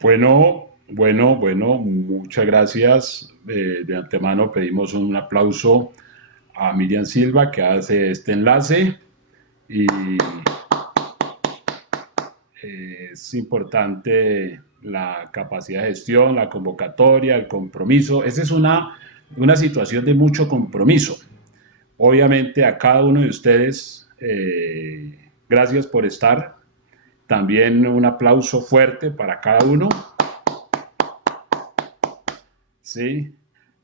Bueno, muchas gracias. De antemano pedimos un aplauso a Miriam Silva que hace este enlace y es importante la capacidad de gestión, la convocatoria, el compromiso. Esta es una situación de mucho compromiso. Obviamente a cada uno de ustedes, gracias por estar. También un aplauso fuerte para cada uno. Sí,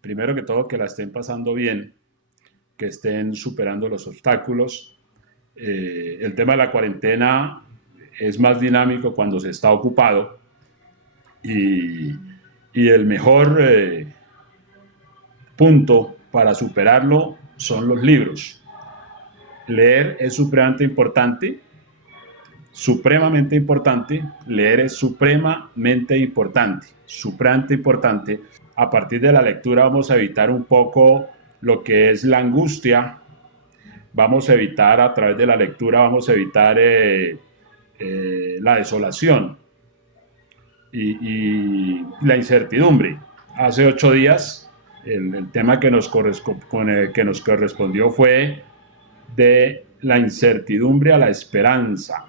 primero que todo que la estén pasando bien, que estén superando los obstáculos. El tema de la cuarentena es más dinámico cuando se está ocupado y, y el mejor punto para superarlo son los libros. Leer es supremamente importante, leer es supremamente importante. A partir de la lectura vamos a evitar un poco lo que es la angustia, vamos a evitar a través de la lectura, vamos a evitar la desolación y la incertidumbre. Hace 8 días el tema que que nos correspondió fue de la incertidumbre a la esperanza.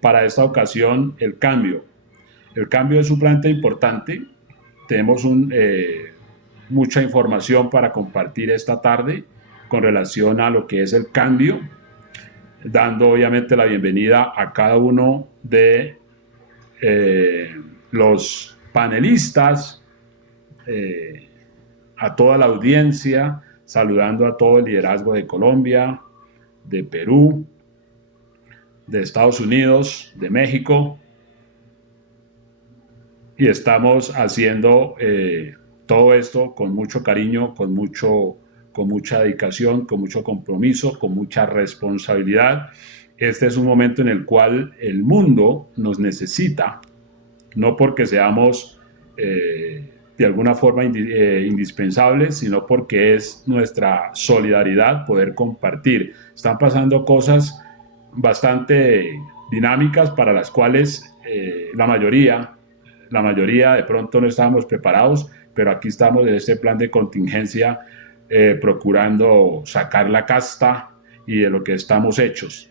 Para esta ocasión, el cambio. El cambio es supremamente importante. Tenemos mucha información para compartir esta tarde con relación a lo que es el cambio, dando obviamente la bienvenida a cada uno de los panelistas, eh, a toda la audiencia, saludando a todo el liderazgo de Colombia, de Perú, de Estados Unidos, de México, y estamos haciendo todo esto con mucho cariño, con mucha dedicación, con mucho compromiso, con mucha responsabilidad. Este es un momento en el cual el mundo nos necesita, no porque seamos de alguna forma indispensables, sino porque es nuestra solidaridad poder compartir. Están pasando cosas bastante dinámicas para las cuales la mayoría de pronto no estábamos preparados, pero aquí estamos en este plan de contingencia procurando sacar la casta y de lo que estamos hechos.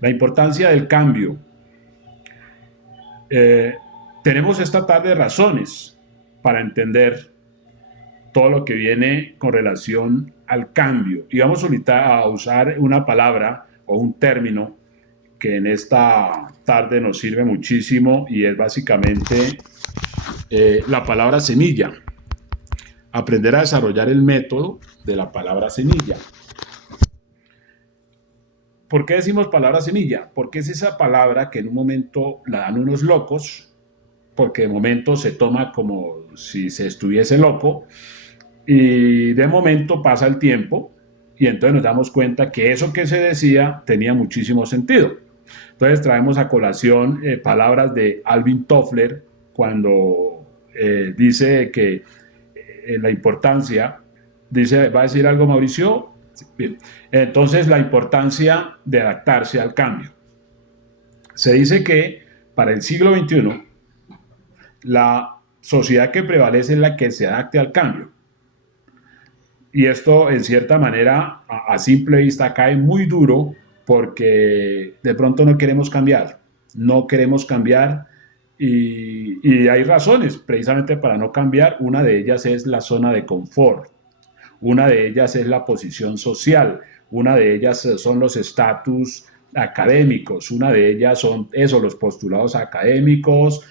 La importancia del cambio. Eh, Tenemos esta tarde razones para entender todo lo que viene con relación al cambio. Y vamos a usar una palabra o un término que en esta tarde nos sirve muchísimo y es básicamente la palabra semilla. Aprender a desarrollar el método de la palabra semilla. ¿Por qué decimos palabra semilla? Porque es esa palabra que en un momento la dan unos locos, porque de momento se toma como si se estuviese loco, y de momento pasa el tiempo y entonces nos damos cuenta que eso que se decía tenía muchísimo sentido. Entonces traemos a colación palabras de Alvin Toffler cuando dice que la importancia, dice, ¿va a decir algo Mauricio? Bien. Entonces la importancia de adaptarse al cambio. Se dice que para el siglo XXI la sociedad que prevalece es la que se adapte al cambio. Y esto, en cierta manera, a simple vista cae muy duro porque de pronto no queremos cambiar. No queremos cambiar y hay razones precisamente para no cambiar. Una de ellas es la zona de confort. Una de ellas es la posición social. Una de ellas son los estatus académicos. Una de ellas son eso, los postulados académicos.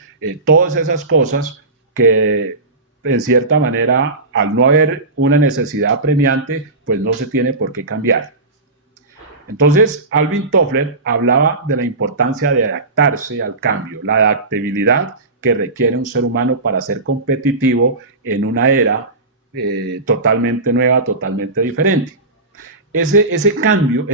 Todas esas cosas que en cierta manera, al no haber una necesidad apremiante, pues no se tiene por qué cambiar. Entonces, Alvin Toffler hablaba de la importancia de adaptarse al cambio, la adaptabilidad que requiere un ser humano para ser competitivo en una era totalmente nueva, totalmente diferente. Ese cambio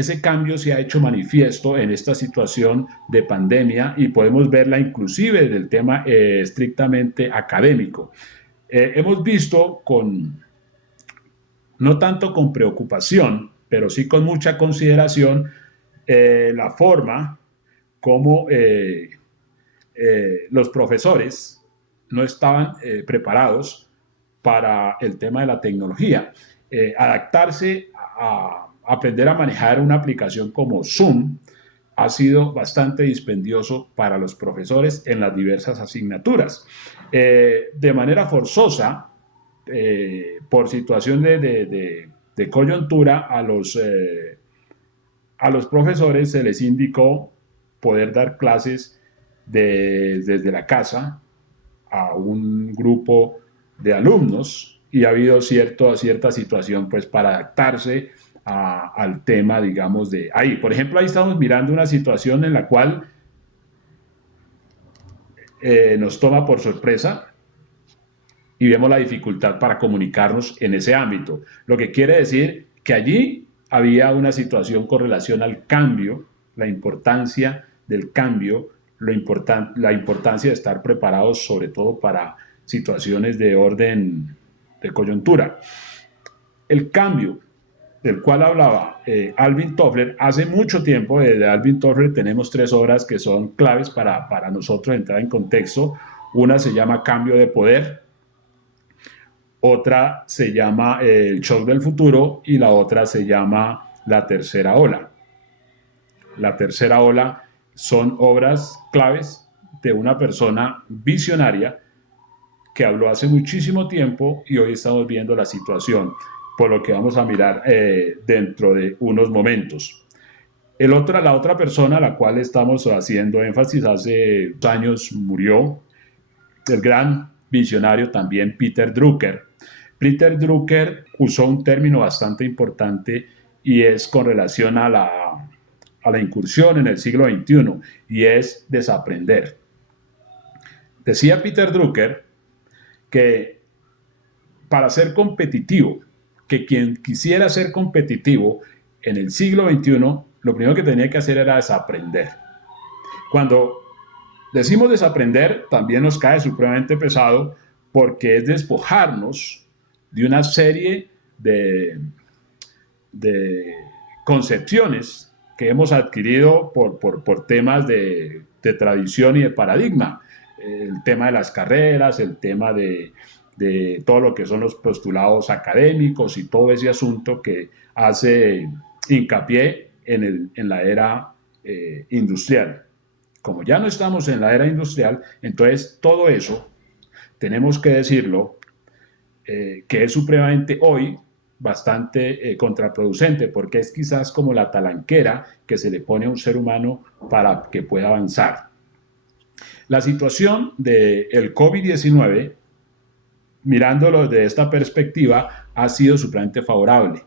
se ha hecho manifiesto en esta situación de pandemia y podemos verla inclusive del tema estrictamente académico. Hemos visto no tanto con preocupación, pero sí con mucha consideración, la forma como los profesores no estaban preparados para el tema de la tecnología. Adaptarse a aprender a manejar una aplicación como Zoom ha sido bastante dispendioso para los profesores en las diversas asignaturas. De manera forzosa, por situación de coyuntura, a los profesores se les indicó poder dar clases desde la casa a un grupo de alumnos y ha habido cierta situación pues para adaptarse al tema, digamos, de ahí. Por ejemplo, ahí estamos mirando una situación en la cual nos toma por sorpresa y vemos la dificultad para comunicarnos en ese ámbito. Lo que quiere decir que allí había una situación con relación al cambio, la importancia del cambio, la importancia de estar preparados sobre todo para situaciones de orden de coyuntura. El cambio del cual hablaba Alvin Toffler, hace mucho tiempo, de Alvin Toffler tenemos 3 obras que son claves para nosotros entrar en contexto. Una se llama Cambio de Poder, otra se llama El Shock del Futuro y la otra se llama La Tercera Ola. La Tercera Ola son obras claves de una persona visionaria que habló hace muchísimo tiempo y hoy estamos viendo la situación, por lo que vamos a mirar dentro de unos momentos. La otra persona a la cual estamos haciendo énfasis hace años murió, el gran visionario también Peter Drucker. Peter Drucker usó un término bastante importante y es con relación a la incursión en el siglo XXI y es desaprender. Decía Peter Drucker que para ser competitivo, que quien quisiera ser competitivo en el siglo XXI, lo primero que tenía que hacer era desaprender. Cuando decimos desaprender, también nos cae supremamente pesado porque es despojarnos de una serie de concepciones que hemos adquirido por temas de tradición y de paradigma. El tema de las carreras, el tema de todo lo que son los postulados académicos y todo ese asunto que hace hincapié en la era industrial. Como ya no estamos en la era industrial, entonces todo eso, tenemos que decirlo, que es supremamente hoy bastante contraproducente, porque es quizás como la talanquera que se le pone a un ser humano para que pueda avanzar. La situación del COVID-19, mirándolo desde esta perspectiva, ha sido supremamente favorable.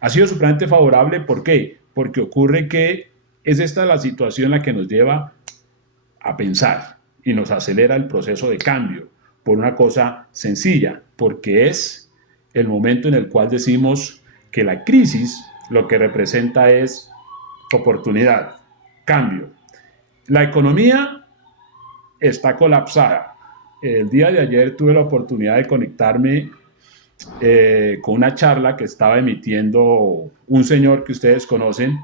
Ha sido supremamente favorable, ¿por qué? Porque ocurre que es esta la situación la que nos lleva a pensar y nos acelera el proceso de cambio por una cosa sencilla, porque es el momento en el cual decimos que la crisis lo que representa es oportunidad, cambio. La economía está colapsada. El día de ayer tuve la oportunidad de conectarme con una charla que estaba emitiendo un señor que ustedes conocen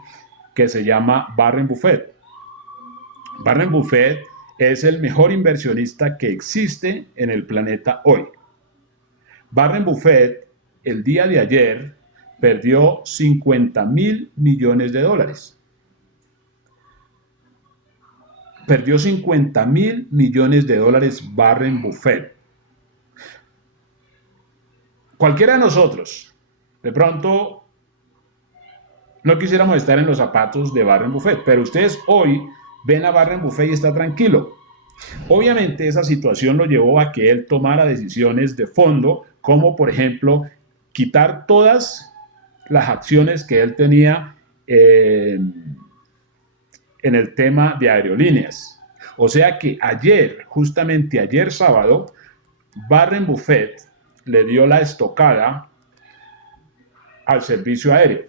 que se llama Warren Buffett. Warren Buffett es el mejor inversionista que existe en el planeta hoy. Warren Buffett el día de ayer perdió 50.000 millones de dólares. Perdió 50.000 millones de dólares Warren Buffett. Cualquiera de nosotros, de pronto, no quisiéramos estar en los zapatos de Warren Buffett, pero ustedes hoy ven a Warren Buffett y está tranquilo. Obviamente esa situación lo llevó a que él tomara decisiones de fondo, como por ejemplo quitar todas las acciones que él tenía en el tema de aerolíneas. O sea que ayer, justamente ayer sábado, Warren Buffett le dio la estocada al servicio aéreo.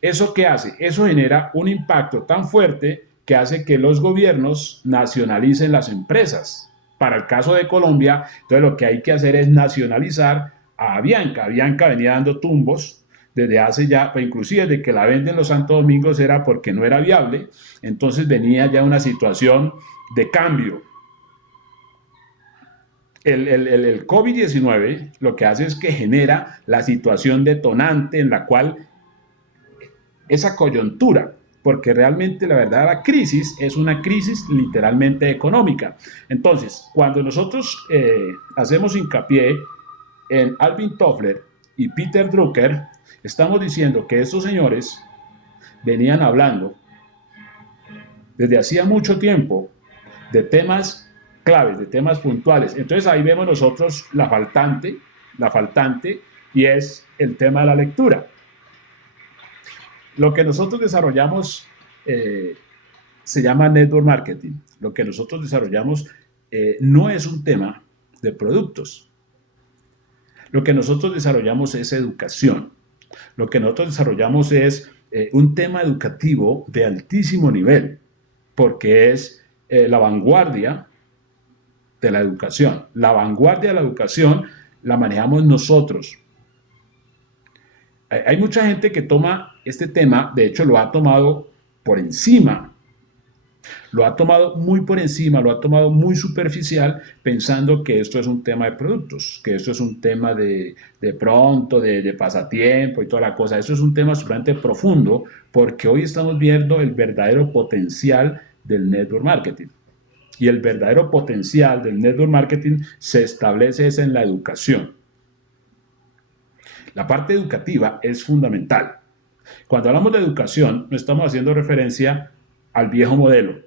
¿Eso qué hace? Eso genera un impacto tan fuerte que hace que los gobiernos nacionalicen las empresas. Para el caso de Colombia, entonces lo que hay que hacer es nacionalizar a Avianca. Avianca venía dando tumbos desde hace ya, pues inclusive de que la venden los Santos Domingos era porque no era viable, entonces venía ya una situación de cambio. El COVID-19 lo que hace es que genera la situación detonante en la cual esa coyuntura, porque realmente la verdad la crisis es una crisis literalmente económica. Entonces, cuando nosotros hacemos hincapié en Alvin Toffler y Peter Drucker, estamos diciendo que estos señores venían hablando desde hacía mucho tiempo de temas claves, de temas puntuales. Entonces ahí vemos nosotros la faltante, y es el tema de la lectura. Lo que nosotros desarrollamos se llama network marketing. Lo que nosotros desarrollamos no es un tema de productos. Lo que nosotros desarrollamos es educación. Lo que nosotros desarrollamos es un tema educativo de altísimo nivel, porque es la vanguardia de la educación. La vanguardia de la educación la manejamos nosotros. Hay mucha gente que toma este tema, de hecho lo ha tomado por encima, lo ha tomado muy por encima, lo ha tomado muy superficial, pensando que esto es un tema de productos, que esto es un tema de pronto, de pasatiempo y toda la cosa. Eso es un tema sumamente profundo, porque hoy estamos viendo el verdadero potencial del network marketing. Y el verdadero potencial del network marketing se establece en la educación. La parte educativa es fundamental. Cuando hablamos de educación, no estamos haciendo referencia al viejo modelo,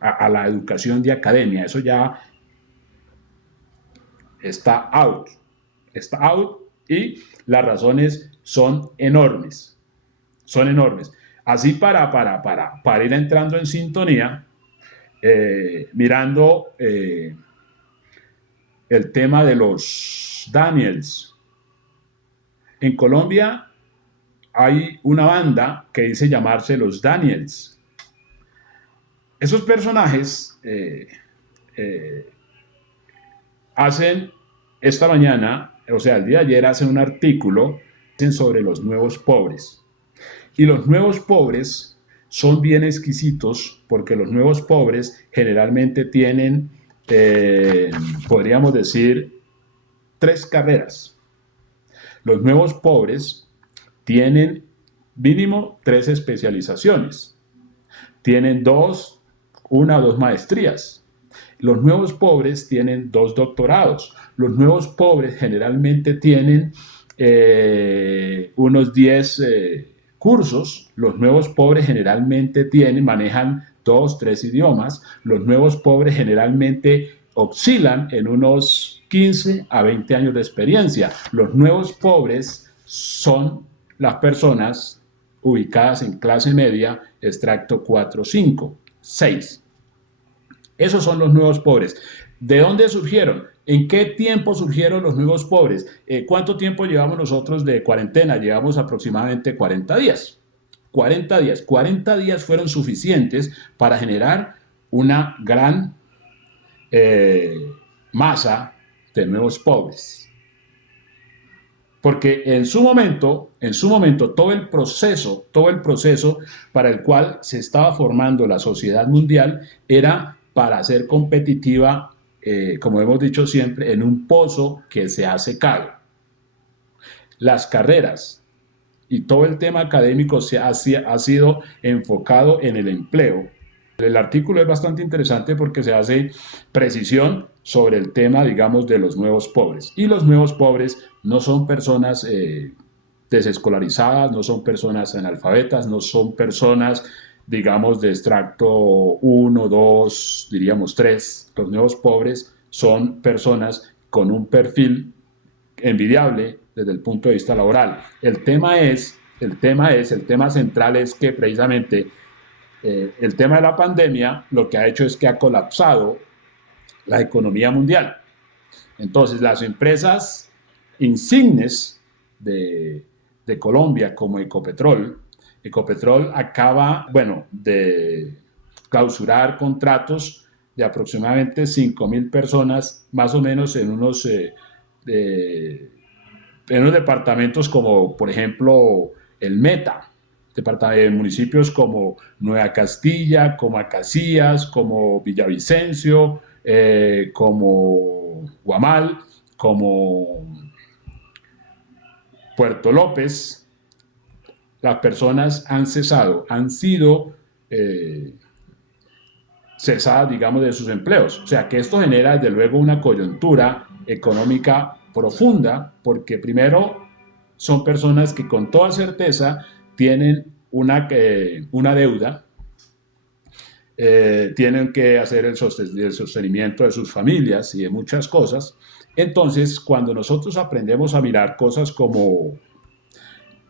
a la educación de academia. Eso ya está out. Está out, y las razones son enormes. Son enormes. Así para ir entrando en sintonía, mirando el tema de los Daniels. En Colombia hay una banda que dice llamarse los Daniels. Esos personajes eh, hacen esta mañana, o sea, el día de ayer, hacen un artículo sobre los nuevos pobres. Y los nuevos pobres son bien exquisitos, porque los nuevos pobres generalmente tienen, podríamos decir, 3 carreras. Los nuevos pobres tienen mínimo 3 especializaciones. Tienen 1 o 2 maestrías. Los nuevos pobres tienen 2 doctorados. Los nuevos pobres generalmente tienen unos 10 cursos. Los nuevos pobres generalmente manejan 2, 3 idiomas. Los nuevos pobres generalmente oscilan en unos 15 a 20 años de experiencia. Los nuevos pobres son las personas ubicadas en clase media, extracto 4, 5, 6. Esos son los nuevos pobres. ¿De dónde surgieron? ¿En qué tiempo surgieron los nuevos pobres? ¿Cuánto tiempo llevamos nosotros de cuarentena? Llevamos aproximadamente 40 días. 40 días. 40 días fueron suficientes para generar una gran masa de nuevos pobres. Porque en su momento, todo el proceso para el cual se estaba formando la sociedad mundial era para ser competitiva, como hemos dicho siempre, en un pozo que se ha secado. Las carreras y todo el tema académico ha sido enfocado en el empleo. El artículo es bastante interesante porque se hace precisión sobre el tema, digamos, de los nuevos pobres. Y los nuevos pobres no son personas desescolarizadas, no son personas analfabetas, no son personas, digamos, de extracto 1, 2, diríamos 3. Los nuevos pobres son personas con un perfil envidiable desde el punto de vista laboral. El tema central es que precisamente el tema de la pandemia lo que ha hecho es que ha colapsado la economía mundial. Entonces, las empresas insignes de Colombia, como Ecopetrol acaba, bueno, de clausurar contratos de aproximadamente 5.000 personas, más o menos en unos en unos departamentos como, por ejemplo, el Meta, municipios como Nueva Castilla, como Acacías, como Villavicencio, como Guamal, como Puerto López. Las personas han cesado, han sido cesadas, digamos, de sus empleos. O sea, que esto genera, desde luego, una coyuntura económica profunda, porque primero son personas que con toda certeza tienen una deuda, tienen que hacer el sostenimiento de sus familias y de muchas cosas. Entonces, cuando nosotros aprendemos a mirar cosas como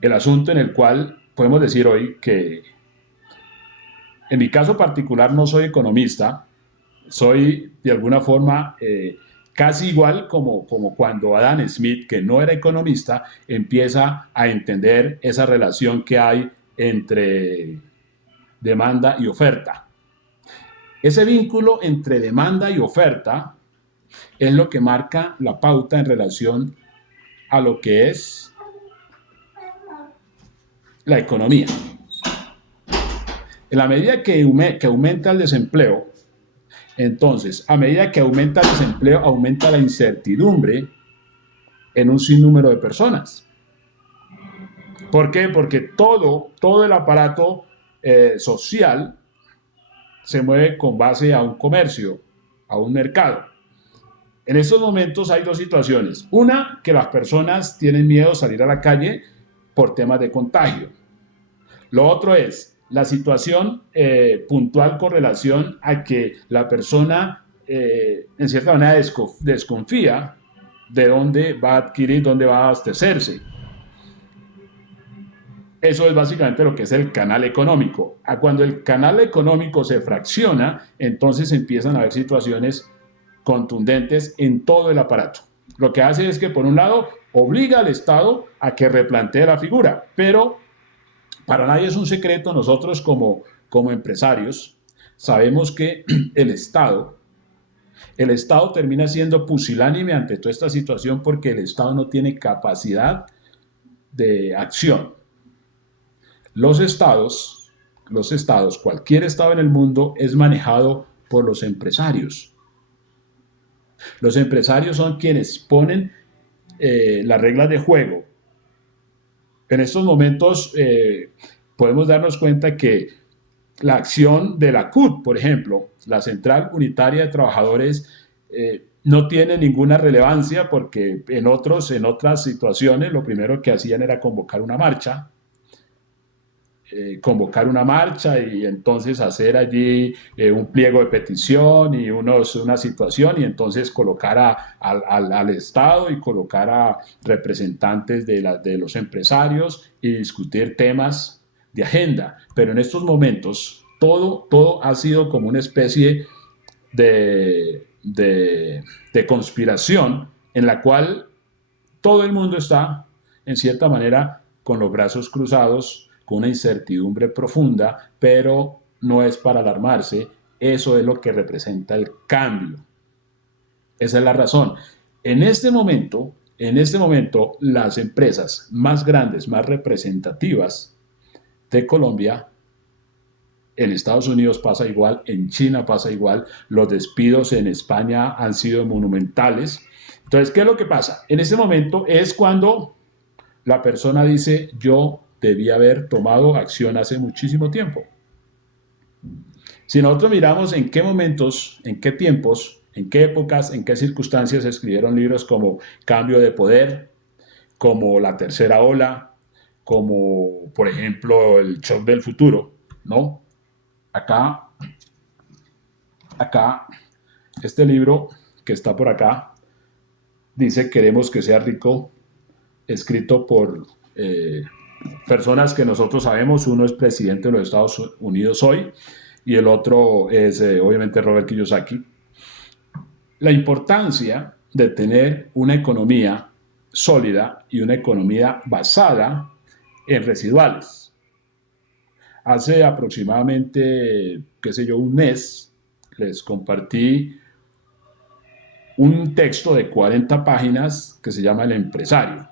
el asunto en el cual podemos decir hoy que, en mi caso particular, no soy economista, soy de alguna forma casi igual como cuando Adam Smith, que no era economista, empieza a entender esa relación que hay entre demanda y oferta. Ese vínculo entre demanda y oferta es lo que marca la pauta en relación a lo que es la economía. En la medida que aumenta el desempleo, entonces, a medida que aumenta el desempleo, aumenta la incertidumbre en un sinnúmero de personas. ¿Por qué? Porque todo el aparato social se mueve con base a un comercio, a un mercado. En estos momentos hay dos situaciones. Una, que las personas tienen miedo de salir a la calle por temas de contagio. Lo otro es la situación puntual con relación a que la persona, en cierta manera, desconfía de dónde va a adquirir, dónde va a abastecerse. Eso es básicamente lo que es el canal económico. Cuando el canal económico se fracciona, entonces empiezan a haber situaciones contundentes en todo el aparato. Lo que hace es que, por un lado, obliga al Estado a que replantee la figura, pero para nadie es un secreto, nosotros como empresarios sabemos que el Estado, el Estado termina siendo pusilánime ante toda esta situación porque el Estado no tiene capacidad de acción. Los estados, cualquier estado en el mundo es manejado por los empresarios. Los empresarios son quienes ponen las reglas de juego. En estos momentos podemos darnos cuenta que la acción de la CUT, por ejemplo, la Central Unitaria de Trabajadores, no tiene ninguna relevancia porque en otras situaciones lo primero que hacían era convocar una marcha y entonces hacer allí un pliego de petición y una situación y entonces colocar al Estado y colocar a representantes de los empresarios y discutir temas de agenda. Pero en estos momentos todo ha sido como una especie de conspiración en la cual todo el mundo está, en cierta manera, con los brazos cruzados, con una incertidumbre profunda, pero no es para alarmarse. Eso es lo que representa el cambio. Esa es la razón. En este momento, las empresas más grandes, más representativas de Colombia, en Estados Unidos pasa igual, en China pasa igual, los despidos en España han sido monumentales. Entonces, ¿qué es lo que pasa? En este momento es cuando la persona dice, yo debí haber tomado acción hace muchísimo tiempo. Si nosotros miramos en qué momentos, en qué tiempos, en qué épocas, en qué circunstancias se escribieron libros como Cambio de Poder, como La Tercera Ola, como por ejemplo El Shock del Futuro, ¿no? Acá, acá, este libro que está por acá dice Queremos que sea rico, escrito por personas que nosotros sabemos. Uno es presidente de los Estados Unidos hoy y el otro es obviamente Robert Kiyosaki. La importancia de tener una economía sólida y una economía basada en residuales. Hace aproximadamente, qué sé yo, un mes les compartí un texto de 40 páginas que se llama El Empresario.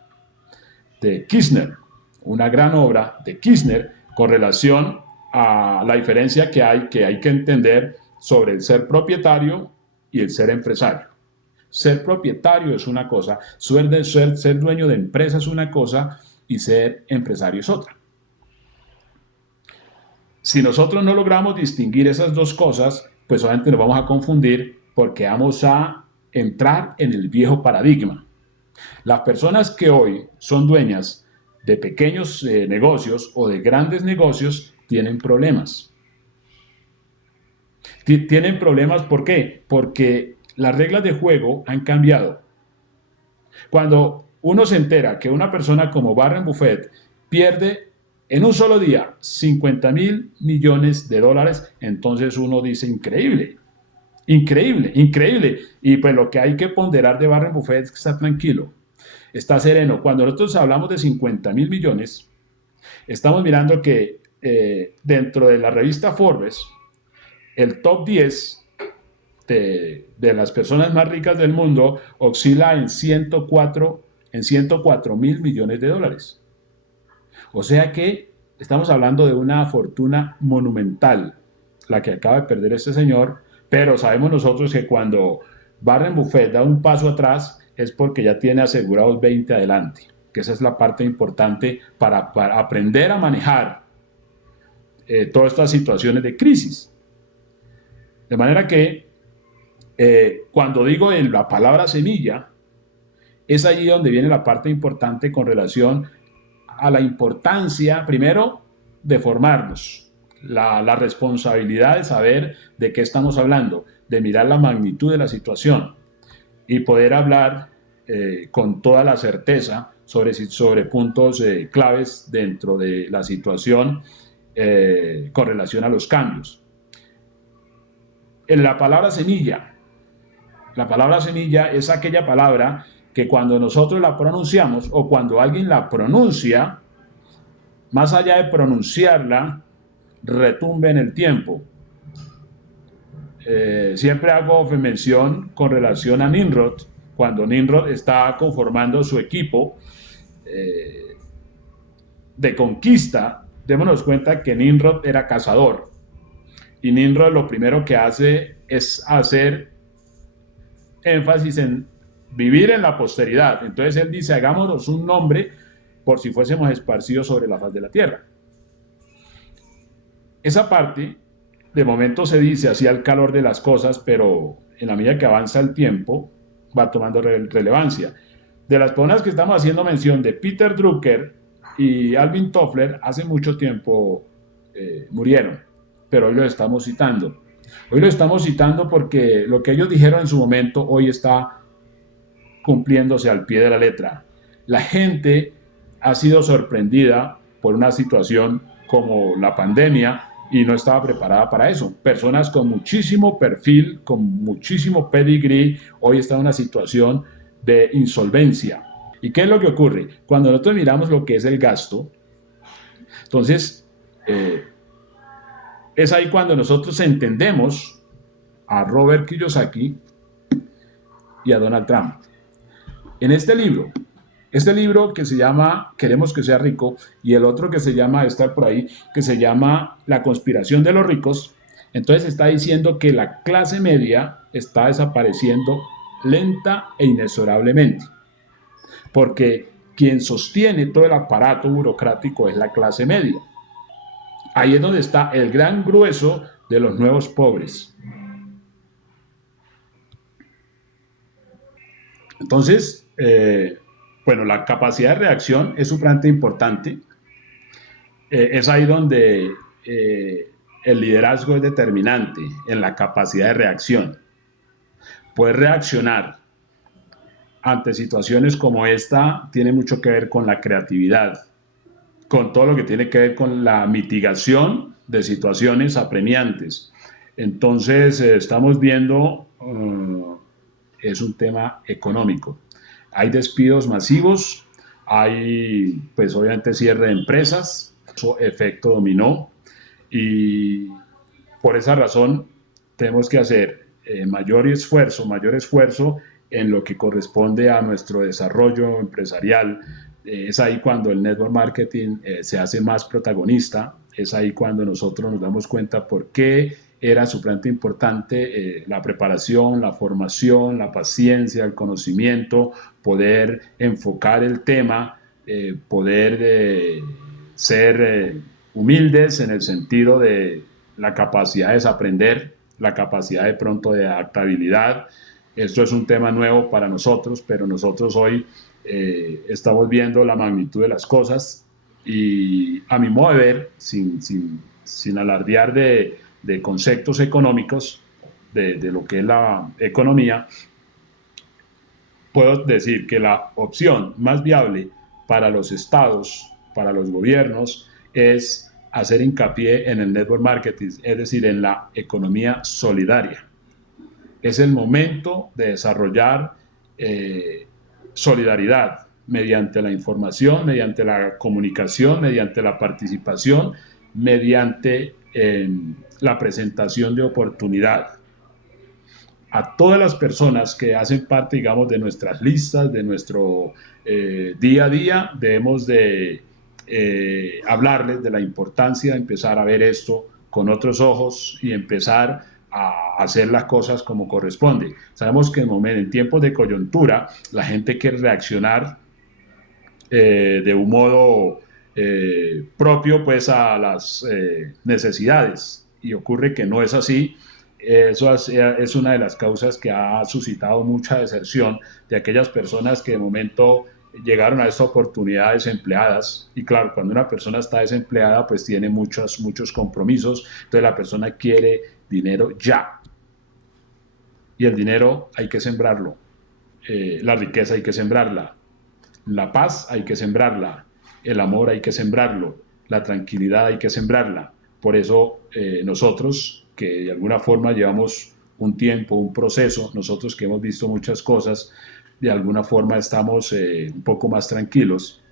de Kirchner, una gran obra de Kirchner con relación a la diferencia que hay que entender sobre el ser propietario y el ser empresario. Ser propietario es una cosa, ser dueño de empresa es una cosa y ser empresario es otra. Si nosotros no logramos distinguir esas dos cosas, pues obviamente nos vamos a confundir porque vamos a entrar en el viejo paradigma. Las personas que hoy son dueñas de pequeños negocios o de grandes negocios tienen problemas. Tienen problemas, ¿por qué? Porque las reglas de juego han cambiado. Cuando uno se entera que una persona como Warren Buffett pierde en un solo día 50.000 millones de dólares, entonces uno dice increíble, increíble, increíble. Y pues lo que hay que ponderar de Warren Buffett es que está tranquilo, está sereno. Cuando nosotros hablamos de 50.000 millones, estamos mirando que dentro de la revista Forbes, el top 10 de las personas más ricas del mundo oscila en 104 mil millones de dólares. O sea que estamos hablando de una fortuna monumental, la que acaba de perder este señor, pero sabemos nosotros que cuando Warren Buffett da un paso atrás es porque ya tiene asegurados 20 adelante, que esa es la parte importante para aprender a manejar todas estas situaciones de crisis. De manera que cuando digo la palabra semilla, es allí donde viene la parte importante con relación a la importancia, primero, de formarnos, la responsabilidad de saber de qué estamos hablando, de mirar la magnitud de la situación y poder hablar con toda la certeza sobre puntos claves dentro de la situación con relación a los cambios. En la palabra semilla es aquella palabra que cuando nosotros la pronunciamos o cuando alguien la pronuncia, más allá de pronunciarla, retumbe en el tiempo. Siempre hago mención con relación a Nimrod, cuando Nimrod está conformando su equipo de conquista. Démonos cuenta que Nimrod era cazador y Nimrod lo primero que hace es hacer énfasis en vivir en la posteridad. Entonces él dice, hagámonos un nombre por si fuésemos esparcidos sobre la faz de la tierra. Esa parte, de momento se dice así al calor de las cosas, pero en la medida que avanza el tiempo, va tomando relevancia. De las personas que estamos haciendo mención de Peter Drucker y Alvin Toffler, hace mucho tiempo murieron, pero hoy los estamos citando. Hoy lo estamos citando porque lo que ellos dijeron en su momento hoy está cumpliéndose al pie de la letra. La gente ha sido sorprendida por una situación como la pandemia y no estaba preparada para eso. Personas con muchísimo perfil, con muchísimo pedigrí, hoy están en una situación de insolvencia. ¿Y qué es lo que ocurre? Cuando nosotros miramos lo que es el gasto, entonces es ahí cuando nosotros entendemos a Robert Kiyosaki y a Donald Trump. En este libro que se llama Queremos que sea rico y el otro que se llama, está por ahí, que se llama La conspiración de los ricos, entonces está diciendo que la clase media está desapareciendo lenta e inexorablemente, porque quien sostiene todo el aparato burocrático es la clase media. Ahí es donde está el gran grueso de los nuevos pobres. Entonces, bueno, la capacidad de reacción es supremamente importante. Es ahí donde el liderazgo es determinante en la capacidad de reacción. Poder reaccionar ante situaciones como esta tiene mucho que ver con la creatividad, con todo lo que tiene que ver con la mitigación de situaciones apremiantes. Entonces, estamos viendo, es un tema económico. Hay despidos masivos, hay, pues obviamente, cierre de empresas, efecto dominó, y por esa razón tenemos que hacer mayor esfuerzo en lo que corresponde a nuestro desarrollo empresarial, Es ahí cuando el network marketing se hace más protagonista, es ahí cuando nosotros nos damos cuenta por qué era supremamente importante la preparación, la formación, la paciencia, el conocimiento, poder enfocar el tema, poder ser humildes en el sentido de la capacidad de desaprender, la capacidad de pronto de adaptabilidad. Esto es un tema nuevo para nosotros, pero nosotros hoy estamos viendo la magnitud de las cosas y a mi modo de ver, sin alardear de conceptos económicos, de lo que es la economía, puedo decir que la opción más viable para los estados, para los gobiernos, es hacer hincapié en el network marketing, es decir, en la economía solidaria. Es el momento de desarrollar solidaridad mediante la información, mediante la comunicación, mediante la participación, mediante la presentación de oportunidad. A todas las personas que hacen parte, digamos, de nuestras listas, de nuestro día a día, debemos de hablarles de la importancia de empezar a ver esto con otros ojos y empezar a hacer las cosas como corresponde. Sabemos que en tiempos de coyuntura la gente quiere reaccionar de un modo propio pues a las necesidades y ocurre que no es así. Eso es una de las causas que ha suscitado mucha deserción de aquellas personas que de momento llegaron a esta oportunidad desempleadas y claro, cuando una persona está desempleada pues tiene muchos compromisos, entonces la persona quiere dinero ya y el dinero hay que sembrarlo, la riqueza hay que sembrarla, la paz hay que sembrarla, el amor hay que sembrarlo, la tranquilidad hay que sembrarla. Por eso nosotros, que de alguna forma llevamos un tiempo, un proceso, nosotros que hemos visto muchas cosas, de alguna forma estamos un poco más tranquilos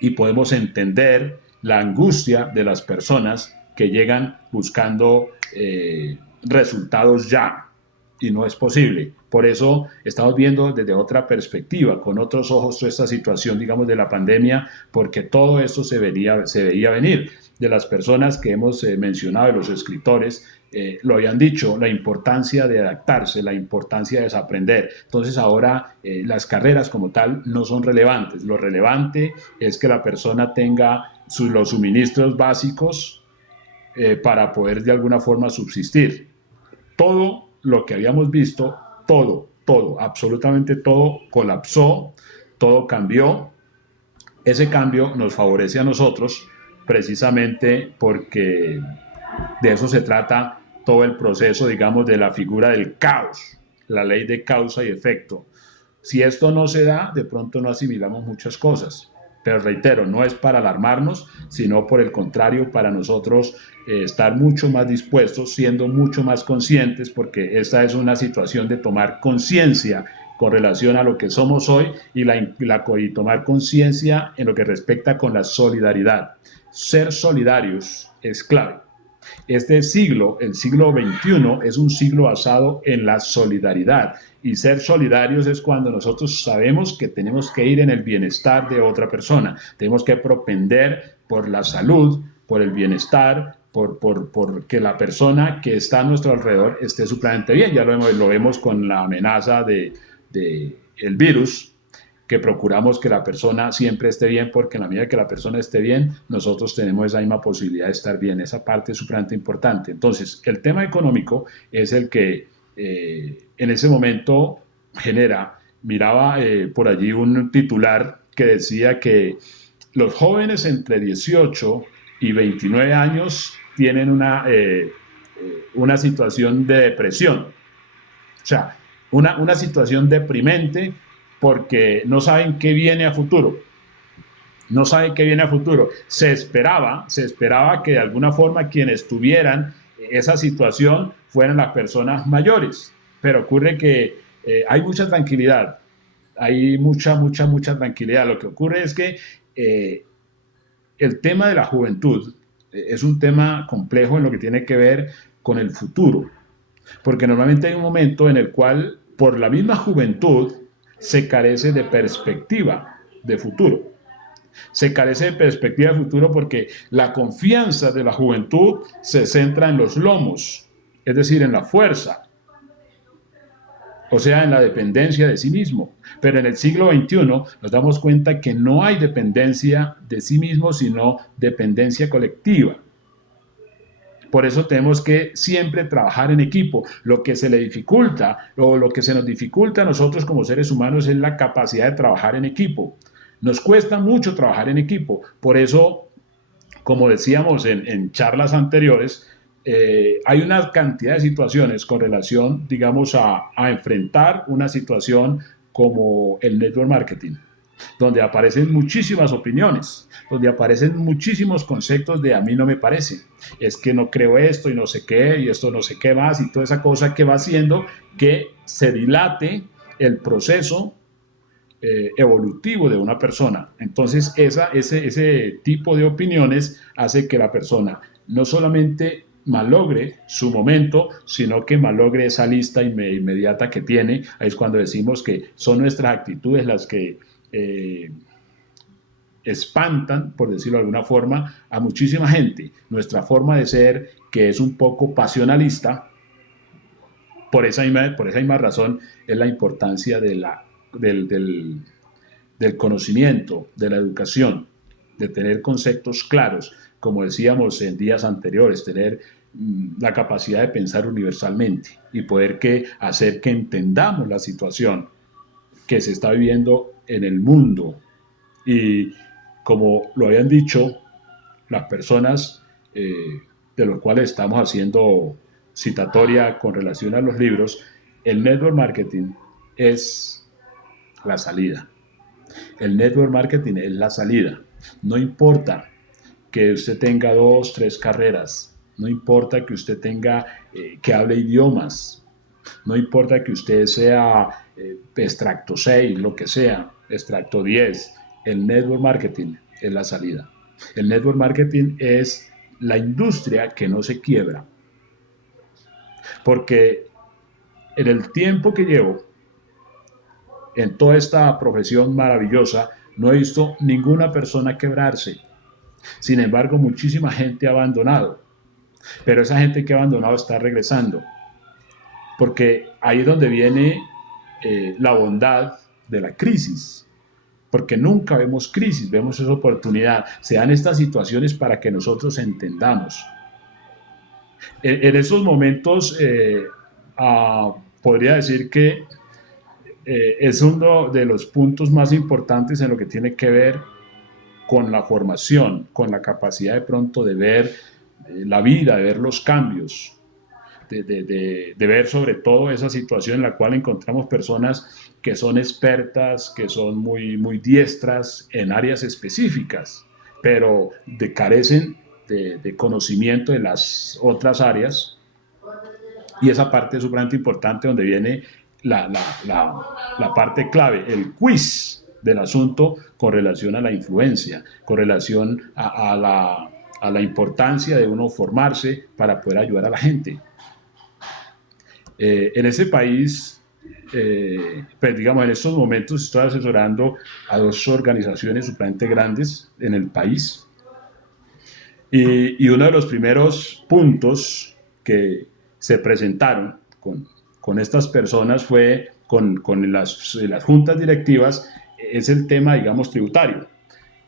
y podemos entender la angustia de las personas que llegan buscando resultados ya y no es posible. Por eso estamos viendo desde otra perspectiva, con otros ojos, toda esta situación, digamos, de la pandemia, porque todo esto se veía venir. De las personas que hemos mencionado, de los escritores, lo habían dicho, la importancia de adaptarse, la importancia de desaprender. Entonces ahora las carreras como tal no son relevantes. Lo relevante es que la persona tenga los suministros básicos para poder de alguna forma subsistir. Todo lo que habíamos visto, todo, absolutamente todo colapsó, todo cambió. Ese cambio nos favorece a nosotros precisamente porque de eso se trata todo el proceso, digamos, de la figura del caos, la ley de causa y efecto. Si esto no se da, de pronto no asimilamos muchas cosas. Pero reitero, no es para alarmarnos, sino por el contrario, para nosotros estar mucho más dispuestos, siendo mucho más conscientes, porque esta es una situación de tomar conciencia con relación a lo que somos hoy y tomar conciencia en lo que respecta con la solidaridad. Ser solidarios es clave. Este siglo, el siglo XXI, es un siglo basado en la solidaridad. Y ser solidarios es cuando nosotros sabemos que tenemos que ir en el bienestar de otra persona. Tenemos que propender por la salud, por el bienestar, por que la persona que está a nuestro alrededor esté supremamente bien. Ya lo vemos con la amenaza de el virus, que procuramos que la persona siempre esté bien, porque en la medida que la persona esté bien, nosotros tenemos esa misma posibilidad de estar bien. Esa parte es súper importante. Entonces, el tema económico es el que en ese momento genera, miraba por allí un titular que decía que los jóvenes entre 18 y 29 años tienen una situación de depresión. O sea, una situación deprimente porque no saben qué viene a futuro. No saben qué viene a futuro. Se esperaba que de alguna forma quienes tuvieran esa situación fueran las personas mayores, pero ocurre que hay mucha tranquilidad, hay mucha tranquilidad. Lo que ocurre es que eh, el tema de la juventud es un tema complejo en lo que tiene que ver con el futuro, porque normalmente hay un momento en el cual, por la misma juventud, se carece de perspectiva de futuro. Se carece de perspectiva de futuro porque la confianza de la juventud se centra en los lomos, es decir, en la fuerza, o sea, en la dependencia de sí mismo. Pero en el siglo XXI nos damos cuenta que no hay dependencia de sí mismo, sino dependencia colectiva. Por eso tenemos que siempre trabajar en equipo. Lo que se le dificulta o lo que se nos dificulta a nosotros como seres humanos es la capacidad de trabajar en equipo. Nos cuesta mucho trabajar en equipo. Por eso, como decíamos en charlas anteriores, hay una cantidad de situaciones con relación, digamos, a enfrentar una situación como el network marketing, donde aparecen muchísimas opiniones, donde aparecen muchísimos conceptos de a mí no me parece, es que no creo esto y no sé qué, y esto no sé qué más, y toda esa cosa que va haciendo que se dilate el proceso evolutivo de una persona. Entonces, ese tipo de opiniones hace que la persona no solamente malogre su momento, sino que malogre esa lista inmediata que tiene. Ahí es cuando decimos que son nuestras actitudes las que espantan, por decirlo de alguna forma, a muchísima gente. Nuestra forma de ser, que es un poco pasionalista, por esa misma razón es la importancia del conocimiento, de la educación, de tener conceptos claros, como decíamos en días anteriores, tener la capacidad de pensar universalmente y poder hacer que entendamos la situación que se está viviendo en el mundo. Y como lo habían dicho las personas de los cuales estamos haciendo citatoria con relación a los libros, el network marketing es la salida. El network marketing es la salida. No importa que usted tenga 2, 3 carreras, no importa que usted tenga, que hable idiomas, no importa que usted sea extracto 6, lo que sea, extracto 10, el network marketing es la salida. El network marketing es la industria que no se quiebra, porque en el tiempo que llevo en toda esta profesión maravillosa, no he visto ninguna persona quebrarse. Sin embargo, muchísima gente ha abandonado, pero esa gente que ha abandonado está regresando, porque ahí es donde viene la bondad de la crisis, porque nunca vemos crisis, vemos esa oportunidad. Se dan estas situaciones para que nosotros entendamos. En esos momentos, podría decir que es uno de los puntos más importantes en lo que tiene que ver con la formación, con la capacidad de pronto de ver la vida, de ver los cambios, de ver sobre todo esa situación en la cual encontramos personas que son expertas, que son muy diestras en áreas específicas, pero carecen conocimiento de las otras áreas, y esa parte es sumamente importante donde viene la, la, la, la parte clave, el quiz del asunto con relación a la influencia, con relación a la importancia de uno formarse para poder ayudar a la gente. En ese país, pues digamos, en estos momentos estoy asesorando a 2 organizaciones supremamente grandes en el país, y uno de los primeros puntos que se presentaron con estas personas fue con las juntas directivas, es el tema, digamos, tributario.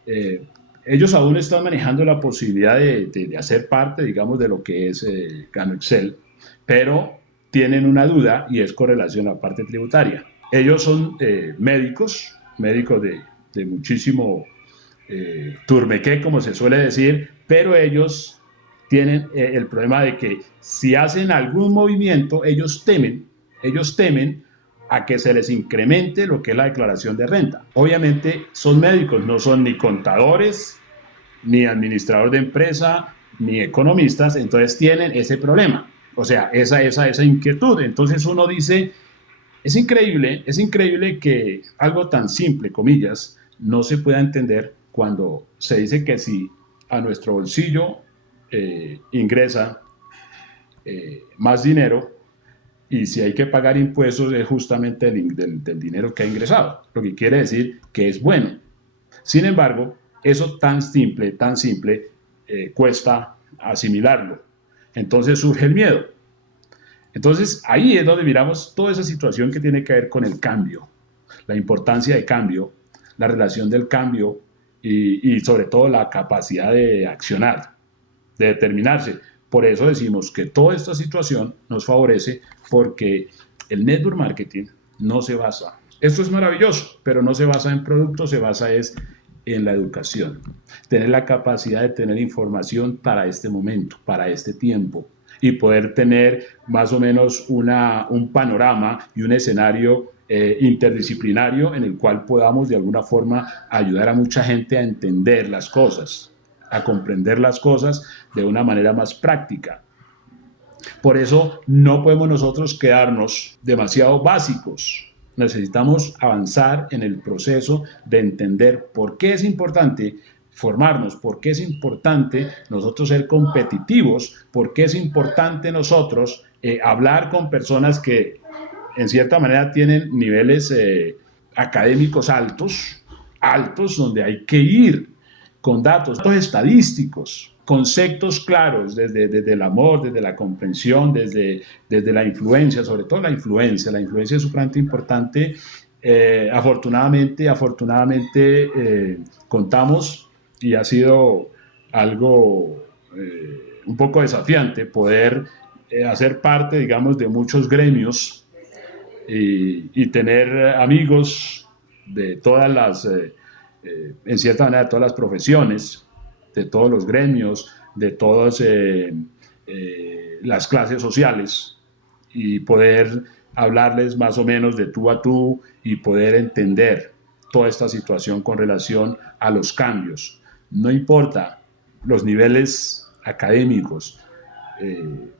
Eh, Ellos aún están manejando la posibilidad de hacer parte, digamos, de lo que es Gano Excel, pero tienen una duda y es con relación a la parte tributaria. Ellos son médicos de muchísimo turmequé, como se suele decir, pero ellos tienen el problema de que si hacen algún movimiento, ellos temen a que se les incremente lo que es la declaración de renta. Obviamente son médicos, no son ni contadores, ni administradores de empresa, ni economistas, entonces tienen ese problema, o sea, esa inquietud. Entonces uno dice, es increíble que algo tan simple, comillas, no se pueda entender cuando se dice que si a nuestro bolsillo ingresa más dinero, y si hay que pagar impuestos es justamente del dinero que ha ingresado, lo que quiere decir que es bueno. Sin embargo, Eso tan simple, cuesta asimilarlo. Entonces surge el miedo. Entonces ahí es donde miramos toda esa situación que tiene que ver con el cambio, la importancia de cambio, la relación del cambio y sobre todo la capacidad de accionar, de determinarse. Por eso decimos que toda esta situación nos favorece porque el network marketing no se basa, esto es maravilloso, pero no se basa en productos, se basa es en la educación. Tener la capacidad de tener información para este momento, para este tiempo, y poder tener más o menos un panorama y un escenario interdisciplinario en el cual podamos de alguna forma ayudar a mucha gente a entender las cosas, a comprender las cosas de una manera más práctica. Por eso no podemos nosotros quedarnos demasiado básicos. Necesitamos avanzar en el proceso de entender por qué es importante formarnos, por qué es importante nosotros ser competitivos, por qué es importante nosotros hablar con personas que en cierta manera tienen niveles académicos altos, donde hay que ir con datos estadísticos, conceptos claros desde el amor, desde la comprensión, desde la influencia, sobre todo la influencia. La influencia es sumamente importante. Afortunadamente, contamos y ha sido algo un poco desafiante poder hacer parte, digamos, de muchos gremios y tener amigos de todas las, en cierta manera, de todas las profesiones, de todos los gremios, de todas las clases sociales y poder hablarles más o menos de tú a tú y poder entender toda esta situación con relación a los cambios. No importa los niveles académicos,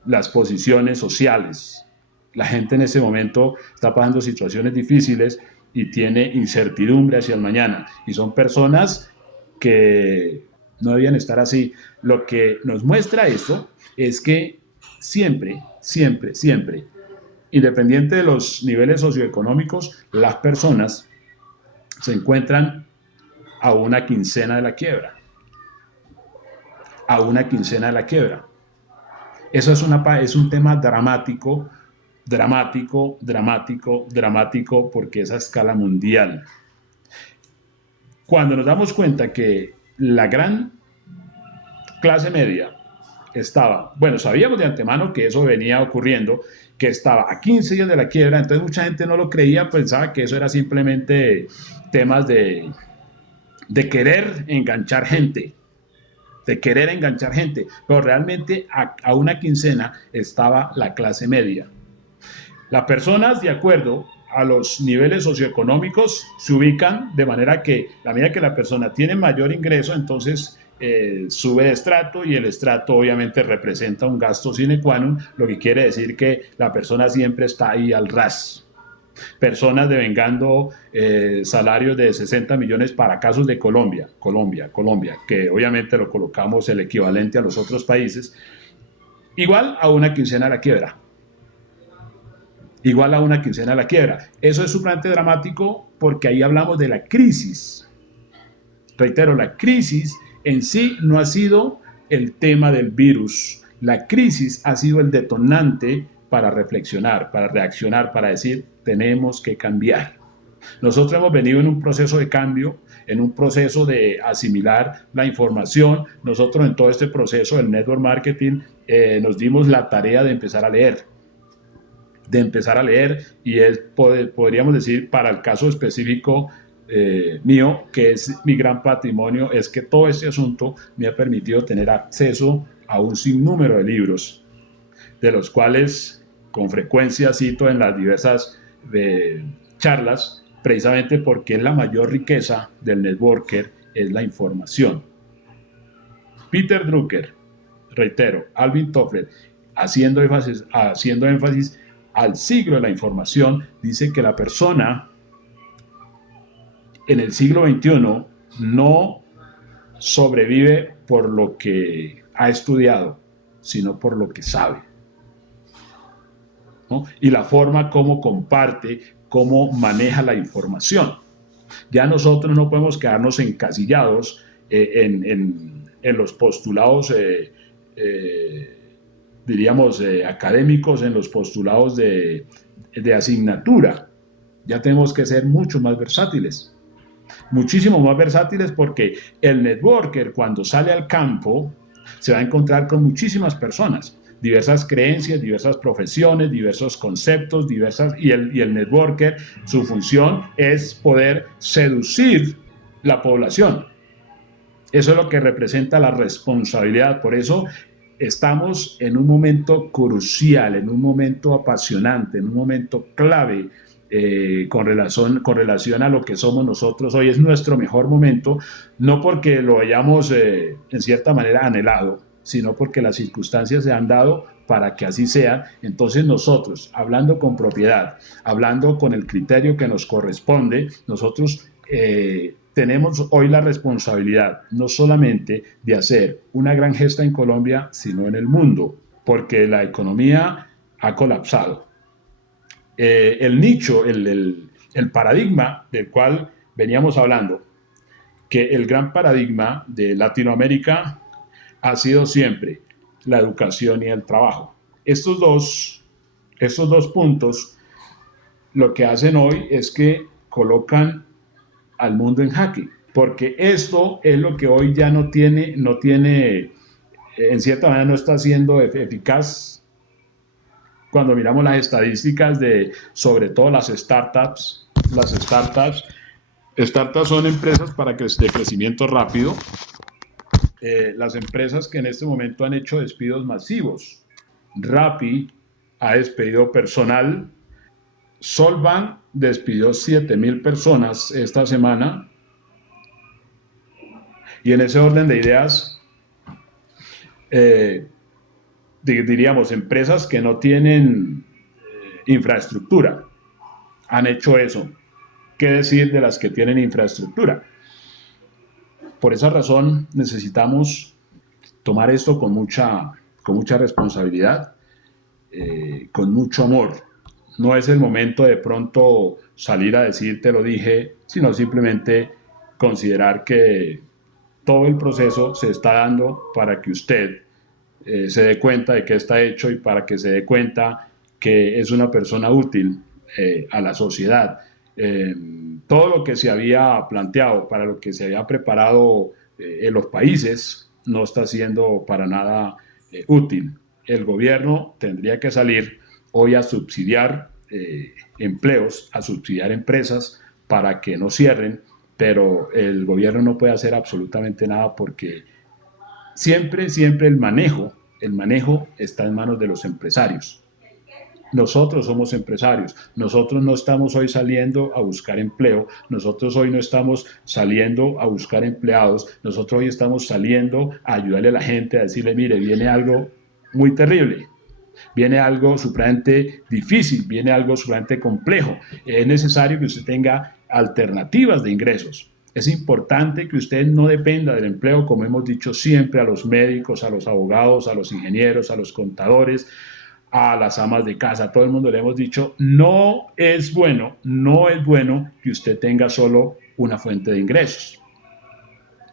las posiciones sociales. La gente en ese momento está pasando situaciones difíciles y tiene incertidumbre hacia el mañana. Y son personas que no debían estar así. Lo que nos muestra esto es que siempre, independiente de los niveles socioeconómicos, las personas se encuentran a una quincena de la quiebra. A una quincena de la quiebra. Eso es un tema dramático, porque es a escala mundial. Cuando nos damos cuenta que la gran clase media estaba, bueno, sabíamos de antemano que eso venía ocurriendo, que estaba a 15 días de la quiebra, entonces mucha gente no lo creía, pensaba que eso era simplemente temas de querer enganchar gente, pero realmente a una quincena estaba la clase media. Las personas, de acuerdo a los niveles socioeconómicos, se ubican de manera que a medida que la persona tiene mayor ingreso, entonces sube de estrato y el estrato obviamente representa un gasto sine qua non, lo que quiere decir que la persona siempre está ahí al ras. Personas devengando salarios de 60 millones para casos de Colombia, que obviamente lo colocamos el equivalente a los otros países, igual a una quincena de la quiebra. Eso es sumamente dramático porque ahí hablamos de la crisis. Reitero, la crisis en sí no ha sido el tema del virus. La crisis ha sido el detonante para reflexionar, para reaccionar, para decir, tenemos que cambiar. Nosotros hemos venido en un proceso de cambio, en un proceso de asimilar la información. Nosotros en todo este proceso del network marketing nos dimos la tarea de empezar a leer y podríamos decir para el caso específico mío, que es mi gran patrimonio, es que todo este asunto me ha permitido tener acceso a un sinnúmero de libros, de los cuales con frecuencia cito en las diversas charlas, precisamente porque es la mayor riqueza del networker, es la información. Peter Drucker, reitero, Alvin Toffler, haciendo énfasis al siglo de la información, dice que la persona en el siglo XXI no sobrevive por lo que ha estudiado, sino por lo que sabe, ¿no? Y la forma como comparte, cómo maneja la información. Ya nosotros no podemos quedarnos encasillados en los postulados, diríamos, académicos, en los postulados de asignatura. Ya tenemos que ser mucho más versátiles, muchísimo más versátiles, porque el networker, cuando sale al campo, se va a encontrar con muchísimas personas, diversas creencias, diversas profesiones, diversos conceptos, y el networker, su función es poder seducir la población. Eso es lo que representa la responsabilidad. Por eso estamos en un momento crucial, en un momento apasionante, en un momento clave, con relación a lo que somos nosotros. Hoy es nuestro mejor momento, no porque lo hayamos en cierta manera anhelado, sino porque las circunstancias se han dado para que así sea. Entonces nosotros, hablando con propiedad, hablando con el criterio que nos corresponde, nosotros tenemos hoy la responsabilidad no solamente de hacer una gran gesta en Colombia, sino en el mundo, porque la economía ha colapsado. El nicho, el paradigma del cual veníamos hablando, que el gran paradigma de Latinoamérica ha sido siempre la educación y el trabajo. Estos dos puntos lo que hacen hoy es que colocan al mundo en jaque, porque esto es lo que hoy ya en cierta manera no está siendo eficaz. Cuando miramos las estadísticas de, sobre todo startups son empresas de crecimiento rápido, las empresas que en este momento han hecho despidos masivos. Rappi ha despedido personal, Solvan despidió 7,000 personas esta semana, y en ese orden de ideas, diríamos, empresas que no tienen infraestructura han hecho eso. ¿Qué decir de las que tienen infraestructura? Por esa razón necesitamos tomar esto con mucha responsabilidad, con mucho amor. No es el momento de pronto salir a decir te lo dije, sino simplemente considerar que todo el proceso se está dando para que usted se dé cuenta de qué está hecho, y para que se dé cuenta que es una persona útil a la sociedad. Eh, Todo lo que se había planteado, para lo que se había preparado en los países, no está siendo para nada útil. El gobierno tendría que salir hoy a subsidiar empleos, a subsidiar empresas para que no cierren, pero el gobierno no puede hacer absolutamente nada, porque siempre el manejo está en manos de los empresarios. Nosotros somos empresarios, nosotros no estamos hoy saliendo a buscar empleo, nosotros hoy no estamos saliendo a buscar empleados, nosotros hoy estamos saliendo a ayudarle a la gente, a decirle, mire, viene algo muy terrible, viene algo supremamente difícil, viene algo supremamente complejo. Es necesario que usted tenga alternativas de ingresos. Es importante que usted no dependa del empleo, como hemos dicho siempre a los médicos, a los abogados, a los ingenieros, a los contadores, a las amas de casa, a todo el mundo le hemos dicho, no es bueno que usted tenga solo una fuente de ingresos.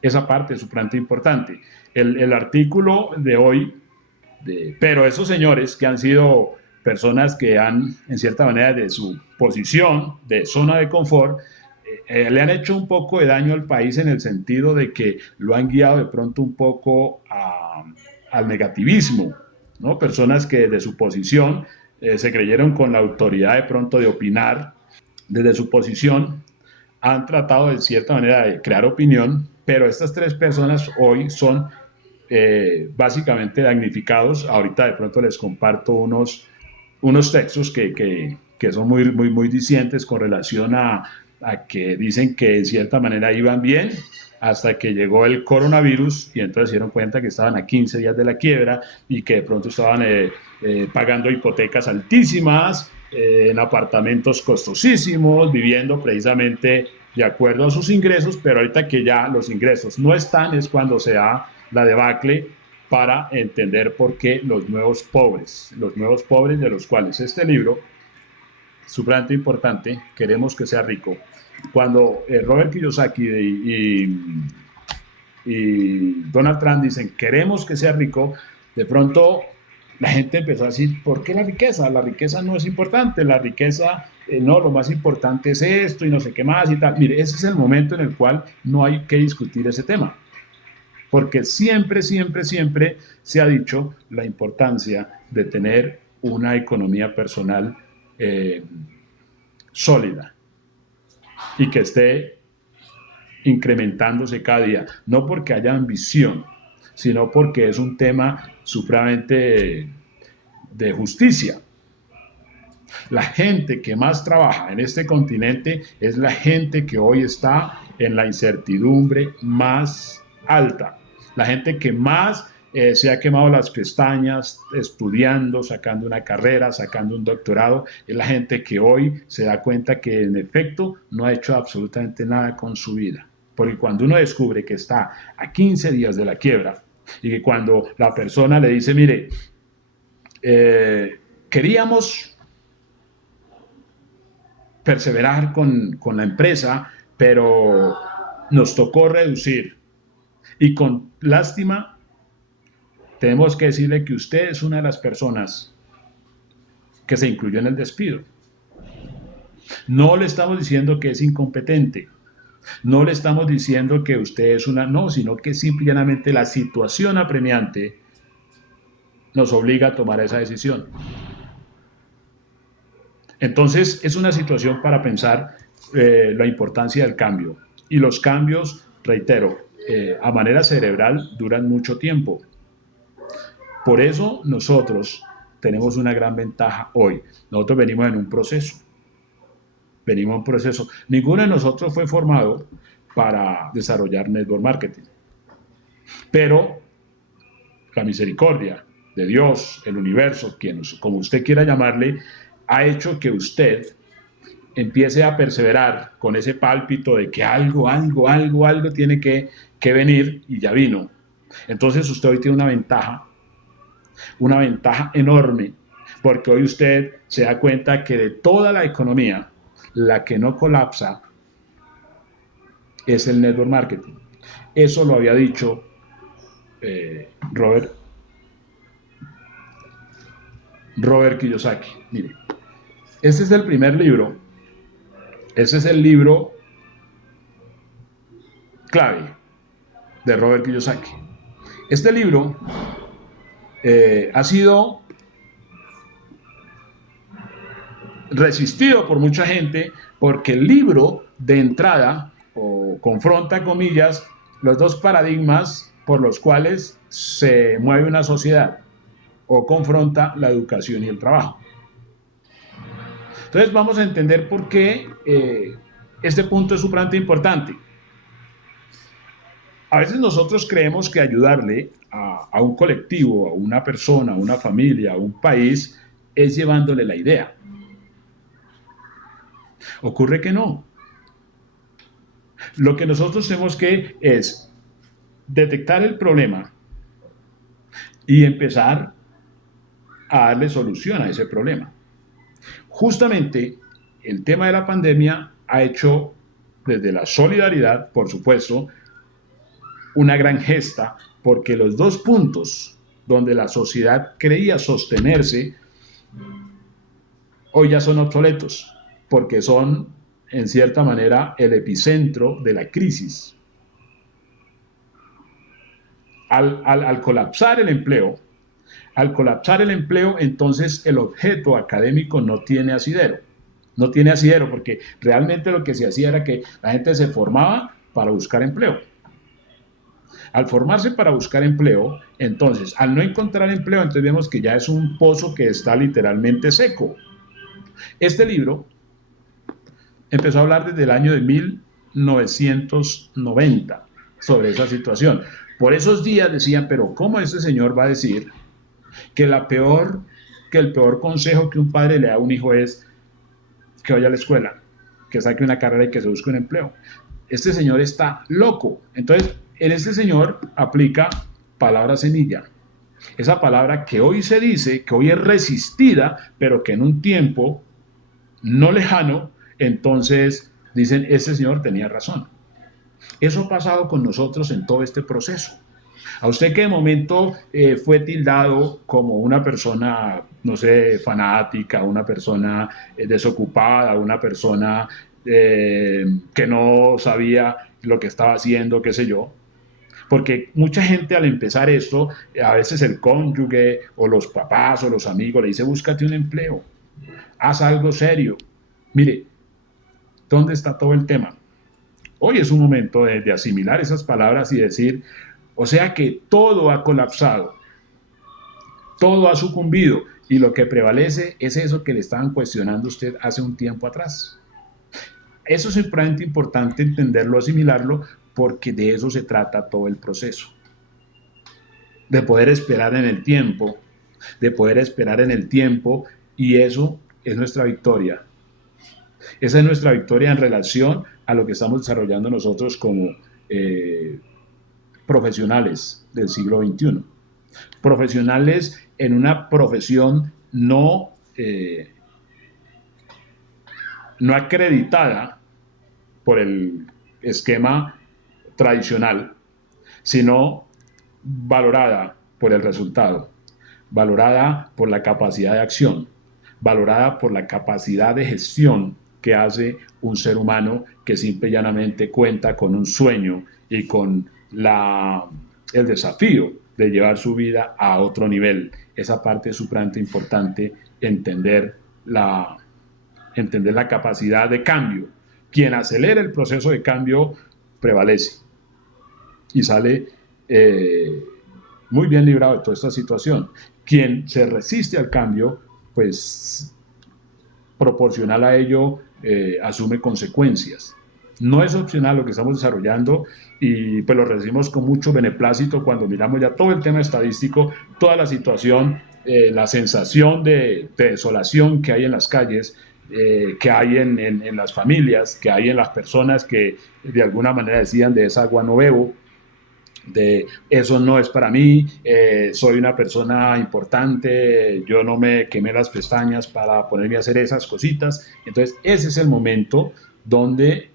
Esa parte es supremamente importante. El artículo de hoy, pero esos señores que han sido personas que han, en cierta manera, de su posición, de zona de confort, le han hecho un poco de daño al país, en el sentido de que lo han guiado de pronto un poco al negativismo, ¿no? Personas que desde su posición se creyeron con la autoridad de pronto de opinar desde su posición, han tratado de cierta manera de crear opinión, pero estas tres personas hoy son básicamente damnificados. Ahorita de pronto les comparto unos textos que son muy dicientes con relación a que dicen que en cierta manera iban bien hasta que llegó el coronavirus, y entonces se dieron cuenta que estaban a 15 días de la quiebra, y que de pronto estaban pagando hipotecas altísimas, en apartamentos costosísimos, viviendo precisamente de acuerdo a sus ingresos, pero ahorita que ya los ingresos no están, es cuando se da la debacle, para entender por qué los nuevos pobres de los cuales este libro, supremamente importante, queremos que sea rico. Cuando Robert Kiyosaki y Donald Trump dicen, queremos que sea rico, de pronto la gente empezó a decir, ¿por qué la riqueza? La riqueza no es importante, la riqueza, no, lo más importante es esto y no sé qué más y tal. Mire, ese es el momento en el cual no hay que discutir ese tema, porque siempre, siempre, siempre se ha dicho la importancia de tener una economía personal eh, sólida y que esté incrementándose cada día, no porque haya ambición, sino porque es un tema supremamente de justicia. La gente que más trabaja en este continente es la gente que hoy está en la incertidumbre más alta. La gente que más se ha quemado las pestañas estudiando, sacando una carrera, sacando un doctorado, es la gente que hoy se da cuenta que en efecto no ha hecho absolutamente nada con su vida. Porque cuando uno descubre que está a 15 días de la quiebra y que cuando la persona le dice, mire, queríamos perseverar con la empresa, pero nos tocó reducir. Y con lástima, tenemos que decirle que usted es una de las personas que se incluyó en el despido. No le estamos diciendo que es incompetente, no le estamos diciendo que usted es una, no, sino que simplemente la situación apremiante nos obliga a tomar esa decisión. Entonces, es una situación para pensar la importancia del cambio. Y los cambios, reitero, a manera cerebral duran mucho tiempo. Por eso nosotros tenemos una gran ventaja hoy. Nosotros venimos en un proceso. Venimos en un proceso. Ninguno de nosotros fue formado para desarrollar network marketing. Pero la misericordia de Dios, el universo, quien, como usted quiera llamarle, ha hecho que usted empiece a perseverar con ese pálpito de que algo tiene que venir y ya vino. Entonces usted hoy tiene una ventaja enorme, porque hoy usted se da cuenta que de toda la economía, la que no colapsa es el network marketing. Eso lo había dicho Robert Kiyosaki. Mire, este es el primer libro, ese es el libro clave de Robert Kiyosaki. Este libro ha sido resistido por mucha gente porque el libro de entrada o confronta, comillas, los dos paradigmas por los cuales se mueve una sociedad o confronta la educación y el trabajo. Entonces vamos a entender por qué este punto es sumamente importante. A veces nosotros creemos que ayudarle a un colectivo, a una persona, a una familia, a un país, es llevándole la idea. Ocurre que no. Lo que nosotros tenemos que es detectar el problema y empezar a darle solución a ese problema. Justamente el tema de la pandemia ha hecho desde la solidaridad, por supuesto, una gran gesta, porque los dos puntos donde la sociedad creía sostenerse hoy ya son obsoletos, porque son en cierta manera el epicentro de la crisis. Al colapsar el empleo, entonces el objeto académico no tiene asidero. No tiene asidero porque realmente lo que se hacía era que la gente se formaba para buscar empleo. Al formarse para buscar empleo, entonces, al no encontrar empleo, entonces vemos que ya es un pozo que está literalmente seco. Este libro empezó a hablar desde el año de 1990 sobre esa situación. Por esos días decían, pero ¿cómo este señor va a decir que el peor consejo que un padre le da a un hijo es que vaya a la escuela, que saque una carrera y que se busque un empleo? Este señor está loco. Entonces, en este señor aplica palabra semilla. Esa palabra que hoy se dice, que hoy es resistida, pero que en un tiempo no lejano, entonces dicen, este señor tenía razón. Eso ha pasado con nosotros en todo este proceso. A usted que de momento fue tildado como una persona, no sé, fanática, una persona desocupada, una persona que no sabía lo que estaba haciendo, qué sé yo. Porque mucha gente al empezar esto, a veces el cónyuge o los papás o los amigos le dice, búscate un empleo, haz algo serio. Mire, ¿dónde está todo el tema? Hoy es un momento de asimilar esas palabras y decir, o sea que todo ha colapsado, todo ha sucumbido y lo que prevalece es eso que le estaban cuestionando a usted hace un tiempo atrás. Eso es simplemente importante entenderlo, asimilarlo, porque de eso se trata todo el proceso. De poder esperar en el tiempo, de poder esperar en el tiempo, y eso es nuestra victoria. Esa es nuestra victoria en relación a lo que estamos desarrollando nosotros como profesionales del siglo XXI. Profesionales en una profesión no acreditada por el esquema tradicional, sino valorada por el resultado, valorada por la capacidad de acción, valorada por la capacidad de gestión que hace un ser humano que simple y llanamente cuenta con un sueño y con el desafío de llevar su vida a otro nivel. Esa parte es supremamente importante, entender la capacidad de cambio. Quien acelera el proceso de cambio prevalece y sale muy bien librado de toda esta situación. Quien se resiste al cambio, pues proporcional a ello, asume consecuencias. No es opcional lo que estamos desarrollando y pues lo recibimos con mucho beneplácito cuando miramos ya todo el tema estadístico, toda la situación, la sensación de desolación que hay en las calles, que hay en las familias, que hay en las personas que de alguna manera decían de esa agua no bebo, de eso no es para mí, soy una persona importante, yo no me quemé las pestañas para ponerme a hacer esas cositas. Entonces ese es el momento donde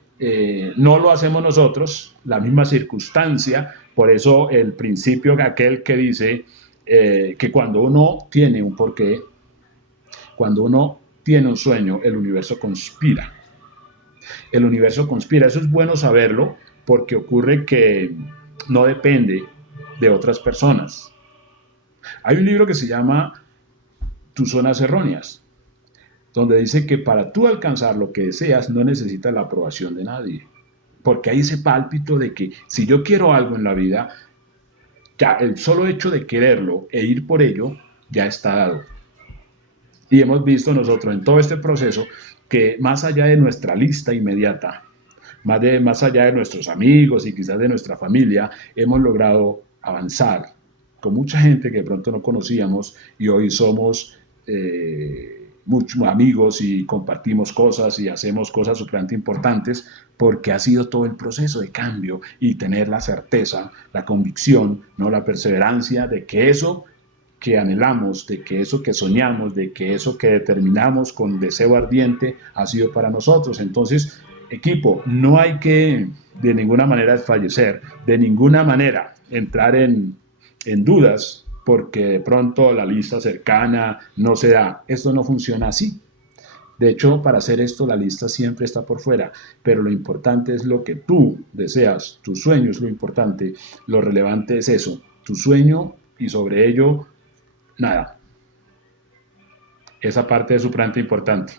no lo hacemos nosotros, la misma circunstancia, por eso el principio de aquel que dice que cuando uno tiene un porqué, cuando uno tiene un sueño, el universo conspira. El universo conspira, eso es bueno saberlo porque ocurre que no depende de otras personas. Hay un libro que se llama Tus zonas erróneas, donde dice que para tú alcanzar lo que deseas no necesitas la aprobación de nadie. Porque hay ese pálpito de que si yo quiero algo en la vida, ya el solo hecho de quererlo e ir por ello ya está dado. Y hemos visto nosotros en todo este proceso que más allá de nuestra lista inmediata, más allá de nuestros amigos y quizás de nuestra familia, hemos logrado avanzar con mucha gente que de pronto no conocíamos y hoy somos muchos amigos y compartimos cosas y hacemos cosas súper importantes porque ha sido todo el proceso de cambio y tener la certeza, la convicción, ¿no? La perseverancia de que eso que anhelamos, de que eso que soñamos, de que eso que determinamos con deseo ardiente ha sido para nosotros. Entonces, equipo, no hay que de ninguna manera desfallecer, de ninguna manera entrar en dudas porque de pronto la lista cercana no se da. Esto no funciona así. De hecho, para hacer esto, la lista siempre está por fuera, pero lo importante es lo que tú deseas, tu sueño es lo importante, lo relevante es eso, tu sueño y sobre ello, nada. Esa parte es supremamente importante.